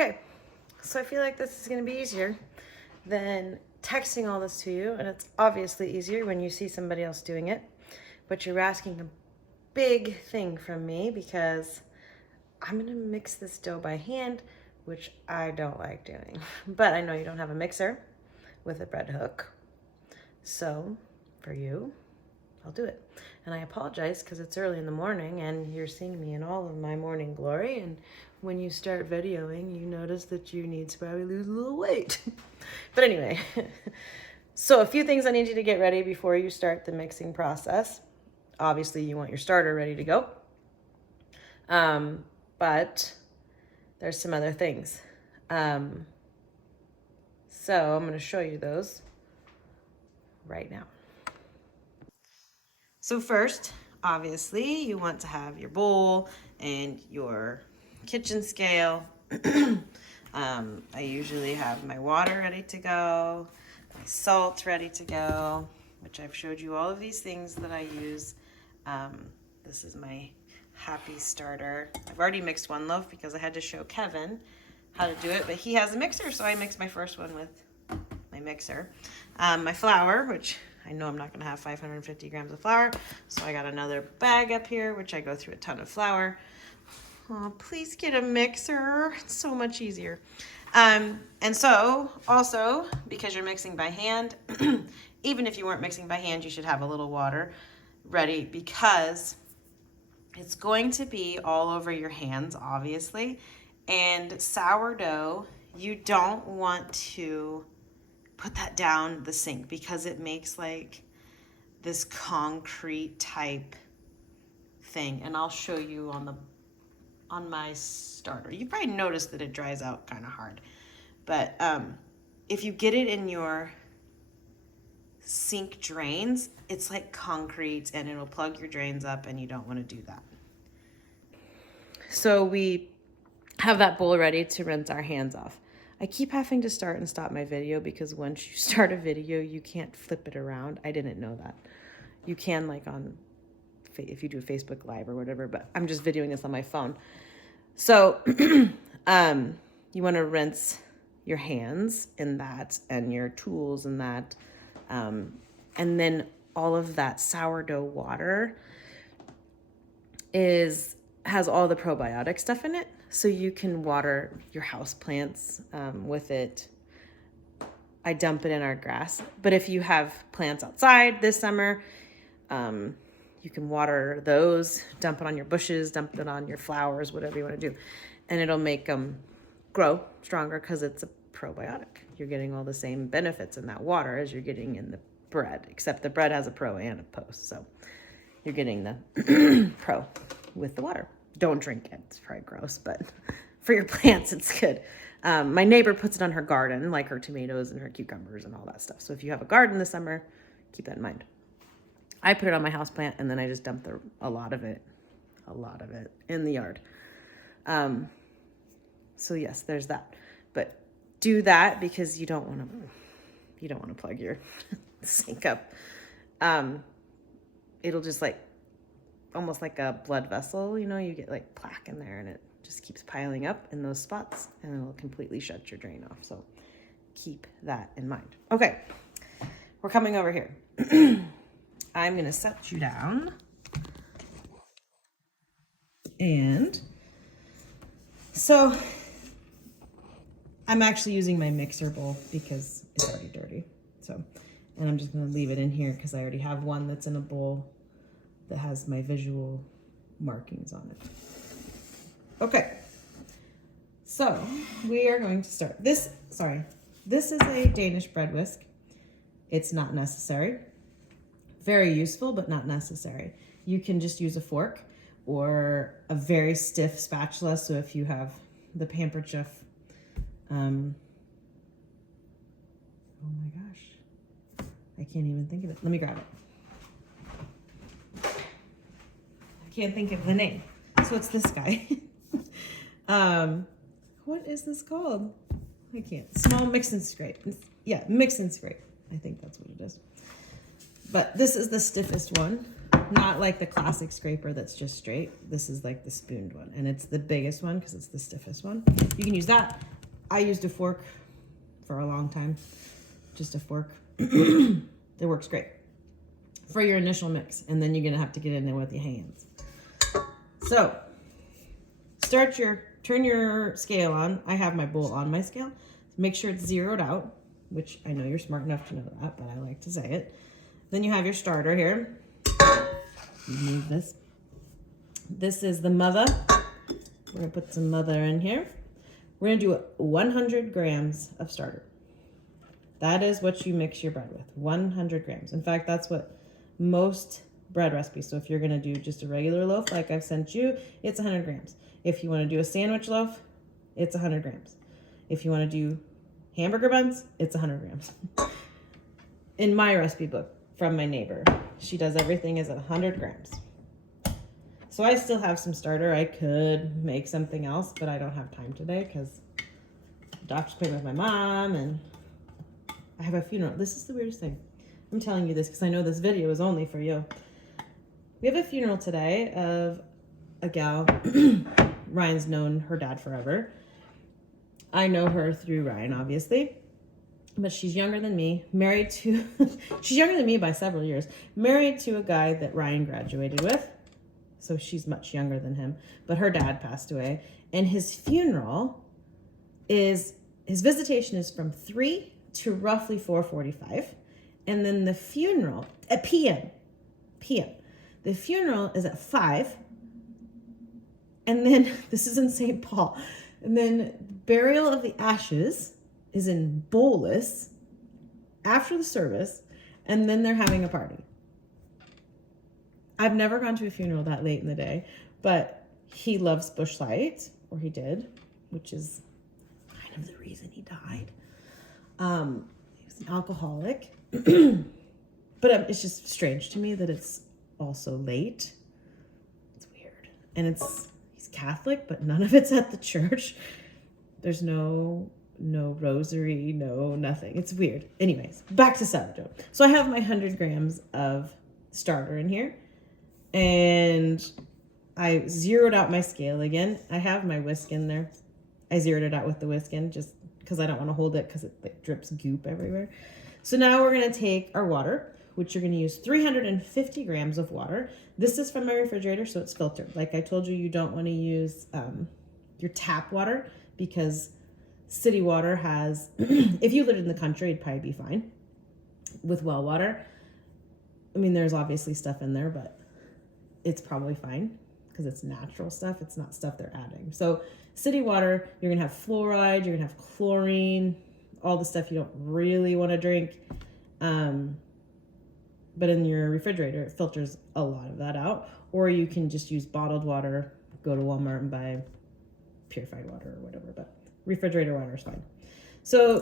Okay, so I feel like this is gonna be easier than texting all this to you, and it's obviously easier when you see somebody else doing it, but you're asking a big thing from me because I'm gonna mix this dough by hand, which I don't like doing. But I know you don't have a mixer with a bread hook, so for you, I'll do it. And I apologize because it's early in the morning and you're seeing me in all of my morning glory, and when you start videoing, you notice that you need to probably lose a little weight. But anyway, so a few things I need you to get ready before you start the mixing process. Obviously, you want your starter ready to go. But there's some other things. So I'm going to show you those right now. So first, obviously, you want to have your bowl and your kitchen scale. I usually have my water ready to go, my salt ready to go, which I've showed you all of these things that I use. This is my happy starter. I've already mixed one loaf because I had to show Kevin how to do it, but he has a mixer, so I mixed my first one with my mixer. My flour, which I know I'm not going to have 550 grams of flour, so I got another bag up here, which I go through a ton of flour. Oh, please get a mixer. It's so much easier. And so also, because you're mixing by hand, even if you weren't mixing by hand, you should have a little water ready because it's going to be all over your hands, obviously. And sourdough, you don't want to put that down the sink because it makes like this concrete type thing. And I'll show you on my starter. You probably noticed that it dries out kind of hard. But if you get it in your sink drains, it's like concrete and it'll plug your drains up, and you don't want to do that. So we have that bowl ready to rinse our hands off. I keep having to start and stop my video because once you start a video, you can't flip it around. I didn't know that. You can, like on, if you do Facebook Live or whatever, but I'm just videoing this on my phone. So you want to rinse your hands in that and your tools in that. And then all of that sourdough water has all the probiotic stuff in it. So you can water your house plants with it. I dump it in our grass. But if you have plants outside this summer, you can water those, dump it on your bushes, dump it on your flowers, whatever you want to do. And it'll make them grow stronger because it's a probiotic. You're getting all the same benefits in that water as you're getting in the bread, except the bread has a pro and a post. So you're getting the pro with the water. Don't drink it. It's probably gross, but for your plants, it's good. My neighbor puts it on her garden, like her tomatoes and her cucumbers and all that stuff. So if you have a garden this summer, keep that in mind. I put it on my houseplant, and then I just dump a lot of it in the yard. So yes, there's that. But do that because you don't want to plug your sink up. It'll just like almost like a blood vessel, you get like plaque in there, and it just keeps piling up in those spots, and it'll completely shut your drain off. So keep that in mind. Okay, we're coming over here. I'm going to set you down. And so I'm actually using my mixer bowl because it's already dirty. And I'm just going to leave it in here because I already have one that's in a bowl that has my visual markings on it. Okay. So we are going to start. This is a Danish bread whisk. It's not necessary. Very useful, but not necessary. You can just use a fork or a very stiff spatula. So if you have the Pampered Chef, oh my gosh, I can't even think of it. Let me grab it. I can't think of the name. So it's this guy. What is this called? I can't. Small mix and scrape. Yeah, mix and scrape. I think that's what it is. But this is the stiffest one, not like the classic scraper that's just straight. This is like the spooned one, and it's the biggest one because it's the stiffest one. You can use that, I used a fork for a long time, just a fork. It works great for your initial mix, and then you're gonna have to get in there with your hands. So turn your scale on. I have my bowl on my scale. Make sure it's zeroed out, which I know you're smart enough to know that, but I like to say it. Then you have your starter here. Move this. This is the mother. We're gonna put some mother in here. We're gonna do 100 grams of starter. That is what you mix your bread with, 100 grams. In fact, that's what most bread recipes. So if you're gonna do just a regular loaf like I've sent you, it's 100 grams. If you wanna do a sandwich loaf, it's 100 grams. If you wanna do hamburger buns, it's 100 grams. In my recipe book from my neighbor, she does everything is at 100 grams. So I still have some starter. I could make something else, but I don't have time today because doctor's appointment with my mom and I have a funeral. This is the weirdest thing. I'm telling you this because I know this video is only for you. We have a funeral today of a gal. Ryan's known her dad forever. I know her through Ryan, obviously. But she's younger than me. Married to... she's younger than me by several years. Married to a guy that Ryan graduated with. So she's much younger than him. But her dad passed away. And his funeral is... his visitation is from 3 to roughly 4:45. And then the funeral... at p.m. The funeral is at 5. And then... this is in St. Paul. And then burial of the ashes is in Bolus after the service, and then they're having a party. I've never gone to a funeral that late in the day, but he loves Busch Light, or he did, which is kind of the reason he died. He was an alcoholic, but it's just strange to me that it's also late. It's weird, and he's Catholic, but none of it's at the church. There's no rosary, no nothing. It's weird. Anyways, back to sourdough. So I have my 100 grams of starter in here, and I zeroed out my scale again. I have my whisk in there. I zeroed it out with the whisk in just because I don't want to hold it because it like drips goop everywhere. So now we're going to take our water, which you're going to use 350 grams of water. This is from my refrigerator, so it's filtered. Like I told you, you don't want to use your tap water because city water has, if you lived in the country, it'd probably be fine with well water. I mean, there's obviously stuff in there, but it's probably fine because it's natural stuff. It's not stuff they're adding. So city water, you're going to have fluoride, you're going to have chlorine, all the stuff you don't really want to drink. But in your refrigerator, it filters a lot of that out. Or you can just use bottled water, go to Walmart and buy purified water or whatever, but refrigerator water is fine. So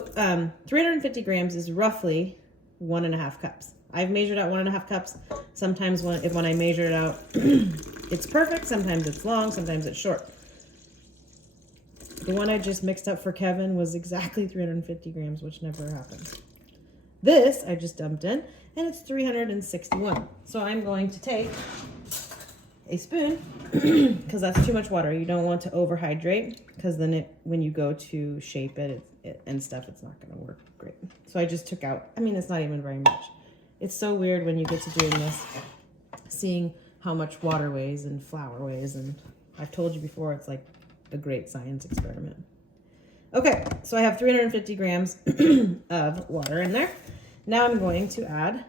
350 grams is roughly 1.5 cups. I've measured out 1.5 cups. Sometimes when I measure it out, it's perfect. Sometimes it's long, sometimes it's short. The one I just mixed up for Kevin was exactly 350 grams, which never happens. This I just dumped in, and it's 361. So I'm going to take a spoon, because that's too much water. You don't want to overhydrate, because then when you go to shape it and stuff, it's not going to work great. So I just took out, I mean, it's not even very much. It's so weird when you get to doing this, seeing how much water weighs and flour weighs, and I've told you before, it's like a great science experiment. Okay, so I have 350 grams of water in there. Now I'm going to add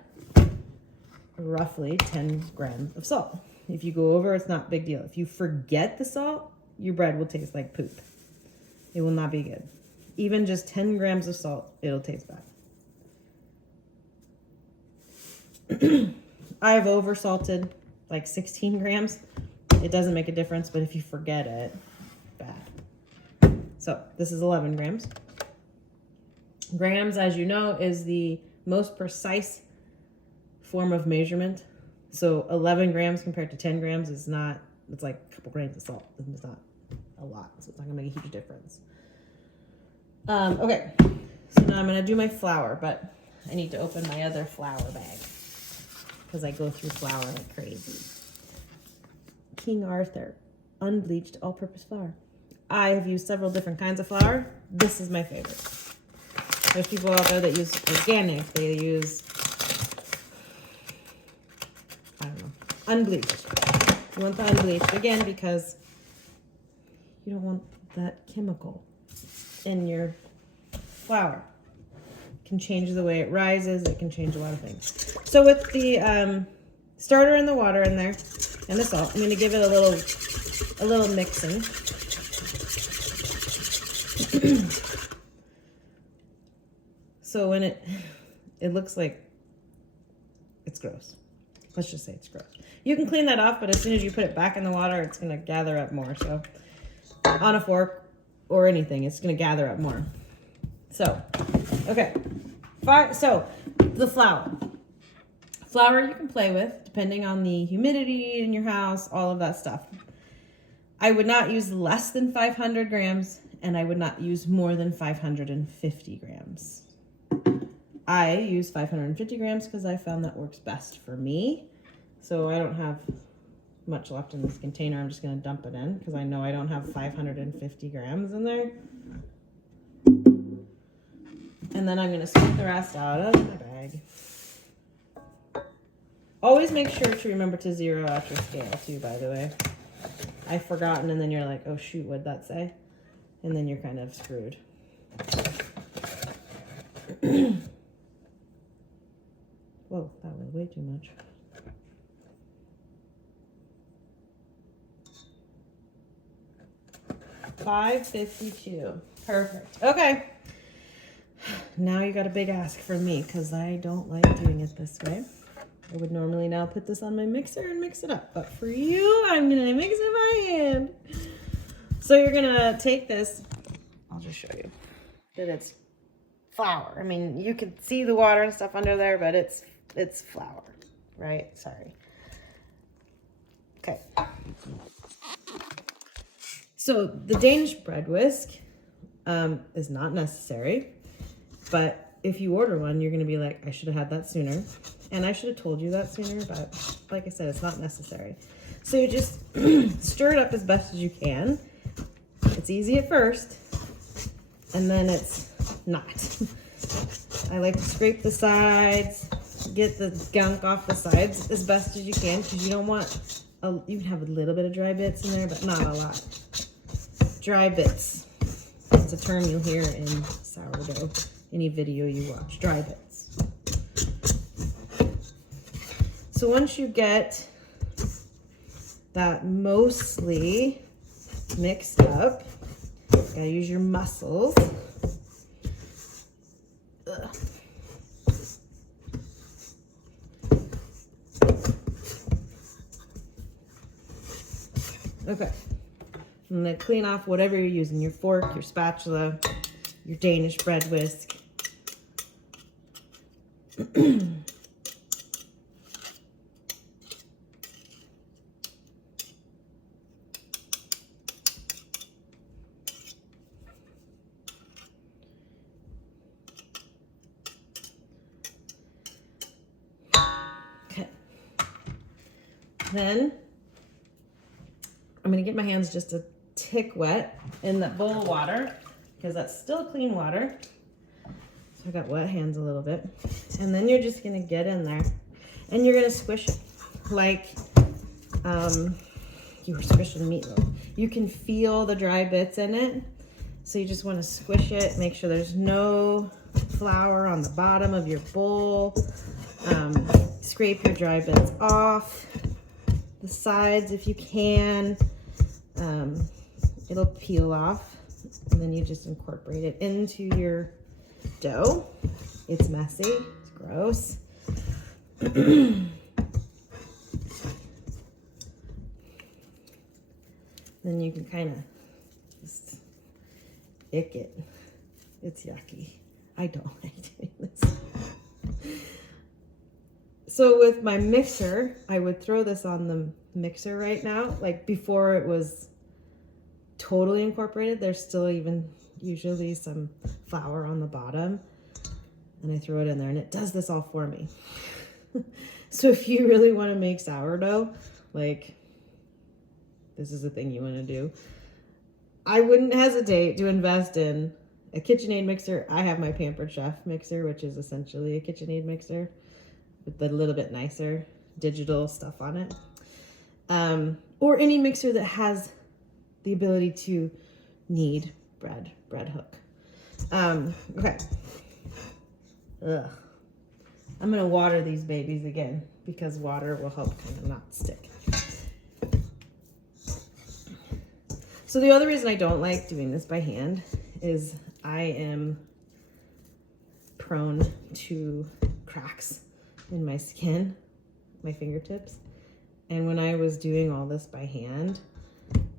roughly 10 grams of salt. If you go over, it's not a big deal. If you forget the salt, your bread will taste like poop. It will not be good. Even just 10 grams of salt, it'll taste bad. I've oversalted like 16 grams. It doesn't make a difference, but if you forget it, bad. So this is 11 grams. Grams, as you know, is the most precise form of measurement. So 11 grams compared to 10 grams is not, it's like a couple grains of salt. It's not a lot, so it's not gonna make a huge difference. Okay, so now I'm gonna do my flour, but I need to open my other flour bag because I go through flour like crazy. King Arthur, unbleached all-purpose flour. I have used several different kinds of flour. this is my favorite. There's people out there that use organic. They use, I don't know, unbleached. You want the unbleached, again, because you don't want that chemical in your flour. It can change the way it rises. It can change a lot of things. So with the starter and the water in there and the salt, I'm going to give it a little mixing. So when it looks like it's gross. Let's just say it's gross. You can clean that off, but as soon as you put it back in the water, it's going to gather up more. So on a fork or anything, it's going to gather up more. So, okay. So the flour. Flour you can play with depending on the humidity in your house, all of that stuff. I would not use less than 500 grams, and I would not use more than 550 grams. I use 550 grams because I found that works best for me. So I don't have much left in this container. I'm just going to dump it in because I know I don't have 550 grams in there. And then I'm going to scoop the rest out of my bag. Always make sure to remember to zero out your scale too, by the way. I've forgotten, and then you're like, oh shoot, what'd that say? And then you're kind of screwed. Whoa, that was way too much. $5.52. Perfect. Okay. Now you got a big ask from me because I don't like doing it this way. I would normally now put this on my mixer and mix it up. But for you, I'm going to mix it by hand. So you're going to take this. I'll just show you that it's flour. I mean, you can see the water and stuff under there, but it's flour, right? Sorry. Okay. So the Danish bread whisk is not necessary, but if you order one, you're going to be like, I should have had that sooner. And I should have told you that sooner, but like I said, it's not necessary. So you just stir it up as best as you can. It's easy at first, and then it's not. I like to scrape the sides, get the gunk off the sides as best as you can, because you don't want, you can have a little bit of dry bits in there, but not a lot. Dry bits. It's a term you'll hear in sourdough, any video you watch, dry bits. So once you get that mostly mixed up, you gotta use your muscles. Ugh. Okay, I'm gonna clean off whatever you're using, your fork, your spatula, your Danish bread whisk. Okay. Then I'm going to get my hands just a tick wet in that bowl of water because that's still clean water. So I got wet hands a little bit. And then you're just going to get in there and you're going to squish it like you were squishing meatloaf. You can feel the dry bits in it. So you just want to squish it, make sure there's no flour on the bottom of your bowl. Scrape your dry bits off the sides if you can. It'll peel off, and then you just incorporate it into your dough. It's messy, it's gross. Then you can kind of just ick it. It's yucky. I don't like doing this. So with my mixer, I would throw this on the mixer right now. Like before it was totally incorporated, there's still even usually some flour on the bottom. And I throw it in there and it does this all for me. So if you really want to make sourdough, like this is the thing you want to do, I wouldn't hesitate to invest in a KitchenAid mixer. I have my Pampered Chef mixer, which is essentially a KitchenAid mixer with a little bit nicer digital stuff on it. Or any mixer that has the ability to knead bread hook. Okay. Ugh. I'm gonna water these babies again because water will help kind of not stick. So the other reason I don't like doing this by hand is I am prone to cracks in my skin, my fingertips. And when I was doing all this by hand,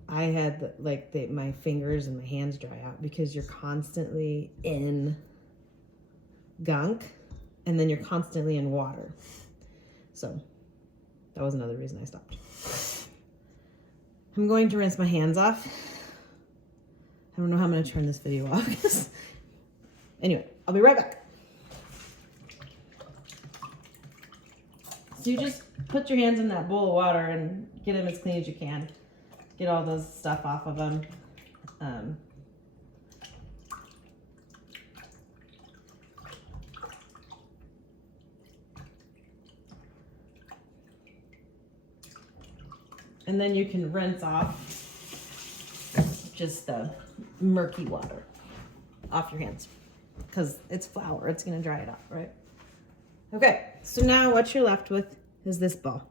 I had my fingers and my hands dry out because you're constantly in gunk and then you're constantly in water. So that was another reason I stopped. I'm going to rinse my hands off. I don't know how I'm going to turn this video off. Anyway, I'll be right back. So you just put your hands in that bowl of water and get them as clean as you can. Get all those stuff off of them. And then you can rinse off just the murky water off your hands because it's flour. It's going to dry it off, right? Okay, so now what you're left with is this ball.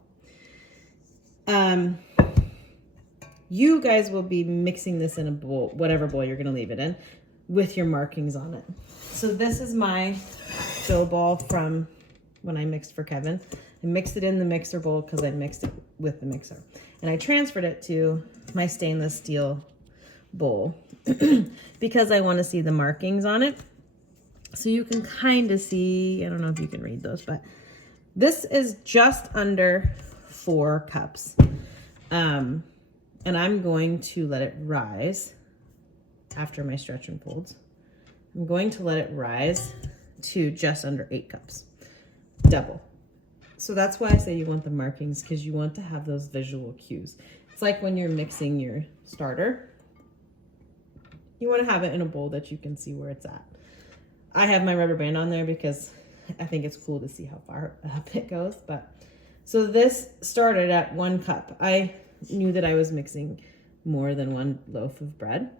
You guys will be mixing this in a bowl, whatever bowl you're going to leave it in, with your markings on it. So this is my dough ball from when I mixed for Kevin. I mixed it in the mixer bowl because I mixed it with the mixer. And I transferred it to my stainless steel bowl because I want to see the markings on it. So you can kind of see, I don't know if you can read those, but this is just under 4 cups. And I'm going to let it rise after my stretch and folds. I'm going to let it rise to just under 8 cups, double. So that's why I say you want the markings, because you want to have those visual cues. It's like when you're mixing your starter, you want to have it in a bowl that you can see where it's at. I have my rubber band on there because I think it's cool to see how far up it goes. But so this started at 1 cup. I knew that I was mixing more than 1 loaf of bread.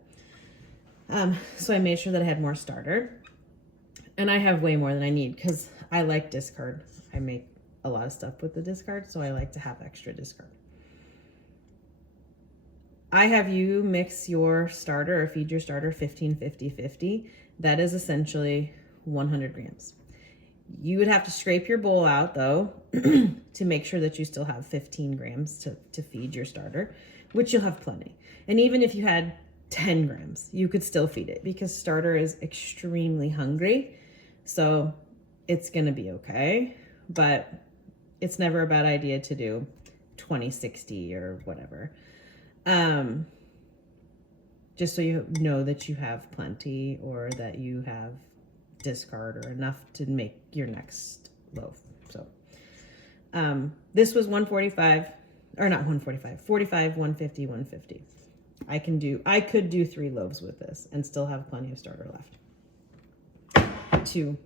So I made sure that I had more starter. And I have way more than I need because I like discard. I make a lot of stuff with the discard, so I like to have extra discard. I have you mix your starter or feed your starter 15, 50, 50. That is essentially 100 grams. You would have to scrape your bowl out though to make sure that you still have 15 grams to feed your starter, which you'll have plenty. And even if you had 10 grams, you could still feed it because starter is extremely hungry. So it's gonna be okay, but it's never a bad idea to do 20, 60 or whatever. Just so you know that you have plenty or that you have discard or enough to make your next loaf. So this was 145, or not 145, 45, 150, 150. I could do 3 loaves with this and still have plenty of starter left to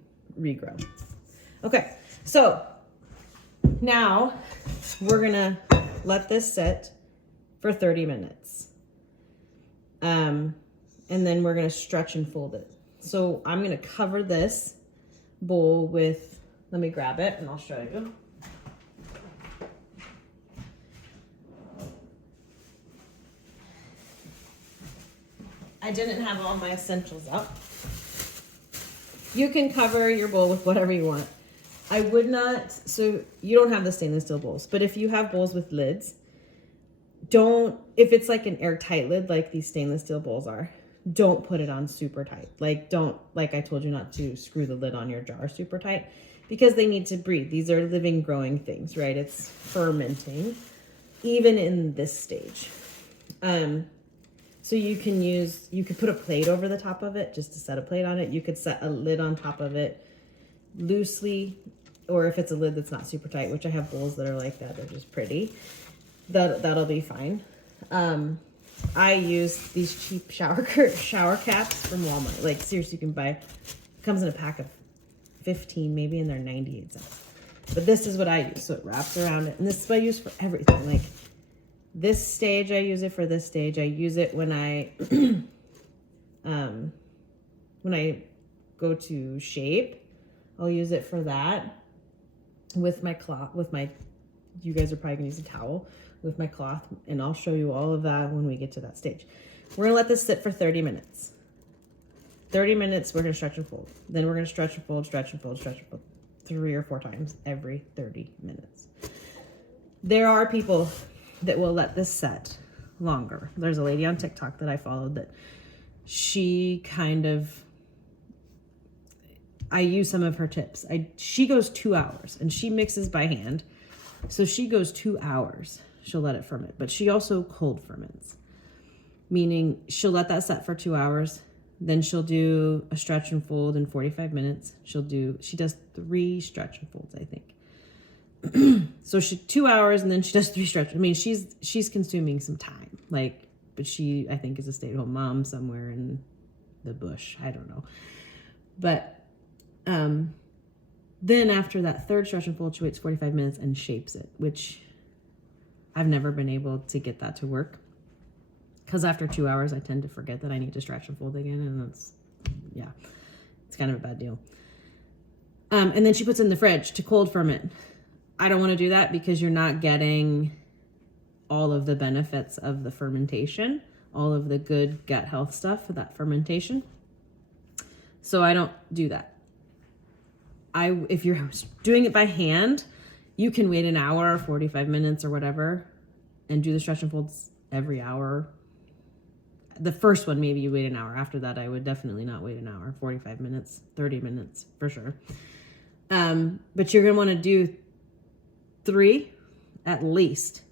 regrow. Okay, so now we're gonna let this sit for 30 minutes. And then we're gonna stretch and fold it. So I'm gonna cover this bowl with, let me grab it and I'll show you. I didn't have all my essentials up. You can cover your bowl with whatever you want. I would not, so you don't have the stainless steel bowls, but if you have bowls with lids, if it's like an airtight lid like these stainless steel bowls are, don't put it on super tight. Like I told you not to screw the lid on your jar super tight because they need to breathe. These are living, growing things, right? It's fermenting, even in this stage. So you could put a plate over the top of it just to set a plate on it. You could set a lid on top of it loosely, or if it's a lid that's not super tight, which I have bowls that are like that, they're just pretty. That'll be fine. I use these cheap shower caps from Walmart. Like seriously, you can buy, comes in a pack of 15 maybe, and they're 98 cents. But this is what I use. So it wraps around it. And this is what I use for everything. Like this stage, I use it for this stage. I use it when I when I go to shape. I'll use it for that. With my cloth, you guys are probably gonna use a towel with my cloth, and I'll show you all of that when we get to that stage. We're gonna let this sit for 30 minutes. 30 minutes, we're gonna stretch and fold. Then we're gonna stretch and fold, stretch and fold, stretch and fold 3 or 4 times every 30 minutes. There are people that will let this set longer. There's a lady on TikTok that I followed that she kind of, I use some of her tips. She goes 2 hours and she mixes by hand. So she goes 2 hours. She'll let it ferment, but she also cold ferments, meaning she'll let that set for 2 hours. Then she'll do a stretch and fold in 45 minutes. She does 3 stretch and folds, I think. So 2 hours and then she does 3 stretch. I mean, she's consuming some time, like, but she, I think, is a stay-at-home mom somewhere in the bush. I don't know. But then after that 3rd stretch and fold, she waits 45 minutes and shapes it, which I've never been able to get that to work. Because after 2 hours, I tend to forget that I need to stretch and fold again. And it's kind of a bad deal. And then she puts it in the fridge to cold ferment. I don't want to do that because you're not getting all of the benefits of the fermentation, all of the good gut health stuff of that fermentation. So I don't do that. If you're doing it by hand, you can wait an hour, 45 minutes or whatever, and do the stretch and folds every hour. The first one, maybe you wait an hour. After that, I would definitely not wait an hour, 45 minutes, 30 minutes for sure. But you're going to want to do 3 at least,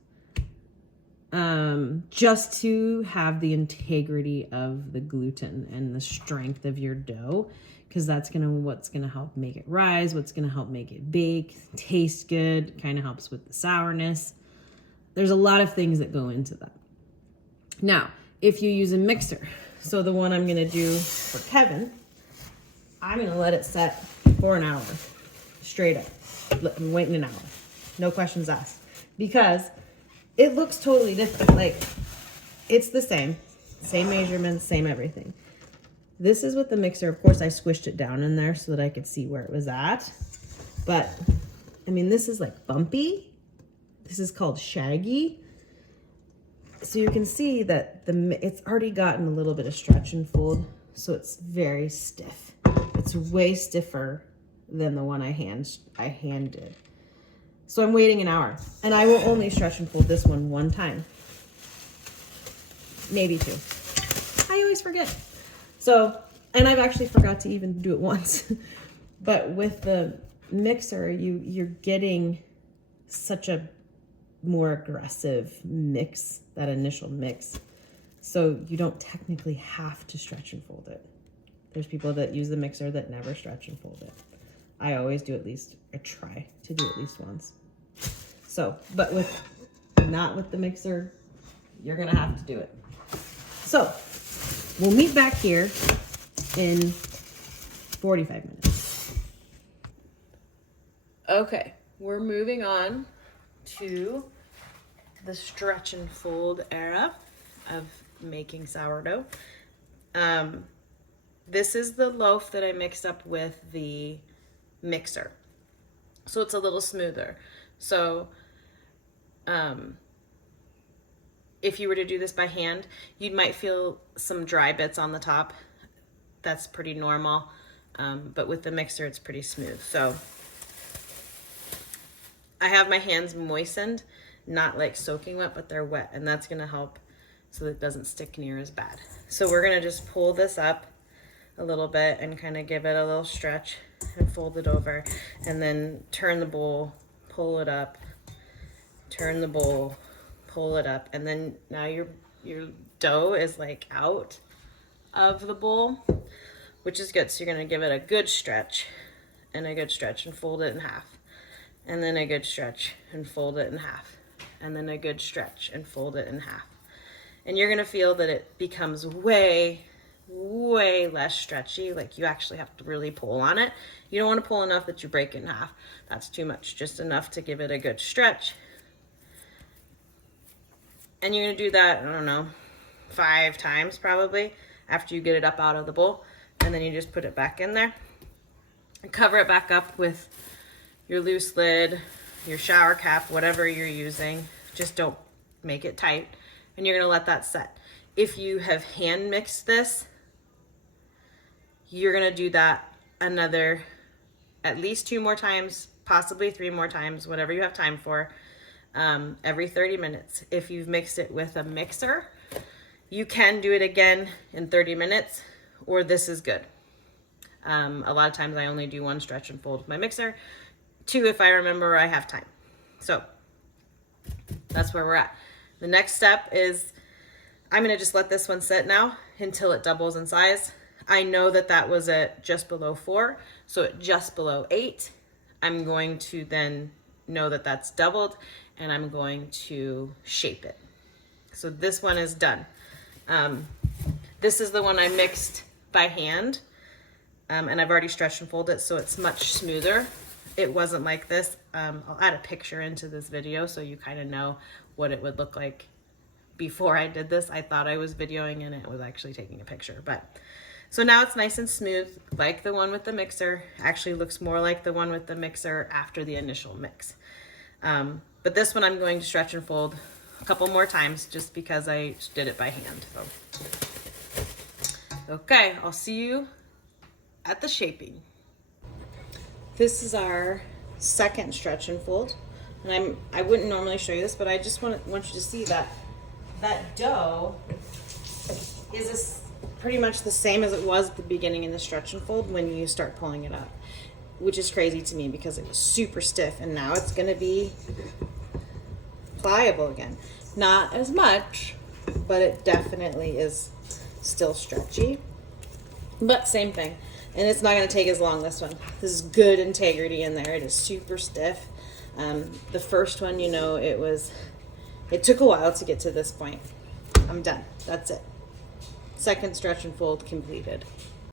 just to have the integrity of the gluten and the strength of your dough. Because that's what's gonna help make it rise, what's gonna help make it bake, taste good, kind of helps with the sourness. There's a lot of things that go into that. Now, if you use a mixer, so the one I'm gonna do for Kevin, I'm gonna let it set for an hour, straight up. I'm waiting an hour, no questions asked, because it looks totally different. Like, it's the same measurements, same everything. This is with the mixer. Of course, I squished it down in there so that I could see where it was at. But, I mean, this is like bumpy. This is called shaggy. So you can see that it's already gotten a little bit of stretch and fold. So it's very stiff. It's way stiffer than the one I hand did. So I'm waiting an hour. And I will only stretch and fold this one time. Maybe 2. I always forget. So, and I've actually forgot to even do it once. But with the mixer, you're getting such a more aggressive mix, that initial mix. So you don't technically have to stretch and fold it. There's people that use the mixer that never stretch and fold it. I always do I try to do at least once. So, but not with the mixer, you're gonna have to do it. So, we'll meet back here in 45 minutes. Okay, we're moving on to the stretch and fold era of making sourdough. This is the loaf that I mixed up with the mixer. So it's a little smoother. So, if you were to do this by hand, you might feel some dry bits on the top. That's pretty normal. But with the mixer, it's pretty smooth. So I have my hands moistened, not like soaking wet, but they're wet. And that's gonna help so that it doesn't stick near as bad. So we're gonna just pull this up a little bit and kind of give it a little stretch and fold it over. And then turn the bowl, pull it up, turn the bowl, pull it up, and then now your dough is like out of the bowl, which is good. So you're gonna give it a good stretch and a good stretch and fold it in half, and then a good stretch and fold it in half, and then a good stretch and fold it in half. And you're gonna feel that it becomes way less stretchy. Like you actually have to really pull on it. You don't want to pull enough that you break it in half. That's too much, just enough to give it a good stretch. And you're gonna do that, I don't know, 5 times probably after you get it up out of the bowl. And then you just put it back in there and cover it back up with your loose lid, your shower cap, whatever you're using. Just don't make it tight. And you're gonna let that set. If you have hand mixed this, you're gonna do that another, at least 2 more times, possibly 3 more times, whatever you have time for, every 30 minutes. If you've mixed it with a mixer, you can do it again in 30 minutes, or this is good. A lot of times I only do 1 stretch and fold with my mixer, 2 if I remember I have time. So that's where we're at. The next step is I'm gonna just let this one sit now until it doubles in size. I know that that was at just below 4, so at just below 8, I'm going to then know that that's doubled, and I'm going to shape it. So this one is done. This is the one I mixed by hand, and I've already stretched and folded it, so it's much smoother. It wasn't like this. I'll add a picture into this video so you kind of know what it would look like before I did this. I thought I was videoing and it was actually taking a picture, but so now it's nice and smooth, like the one with the mixer. Actually looks more like the one with the mixer after the initial mix. But this one I'm going to stretch and fold a couple more times just because I did it by hand. So. Okay, I'll see you at the shaping. This is our second stretch and fold. And I wouldn't normally show you this, but I just want you to see that that dough is pretty much the same as it was at the beginning in the stretch and fold when you start pulling it up, which is crazy to me because it was super stiff, and now it's going to be pliable again. Not as much, but it definitely is still stretchy, but same thing. And it's not going to take as long, this one. This is good integrity in there. It is super stiff. The first one, you know, it took a while to get to this point. I'm done. That's it. Second stretch and fold completed.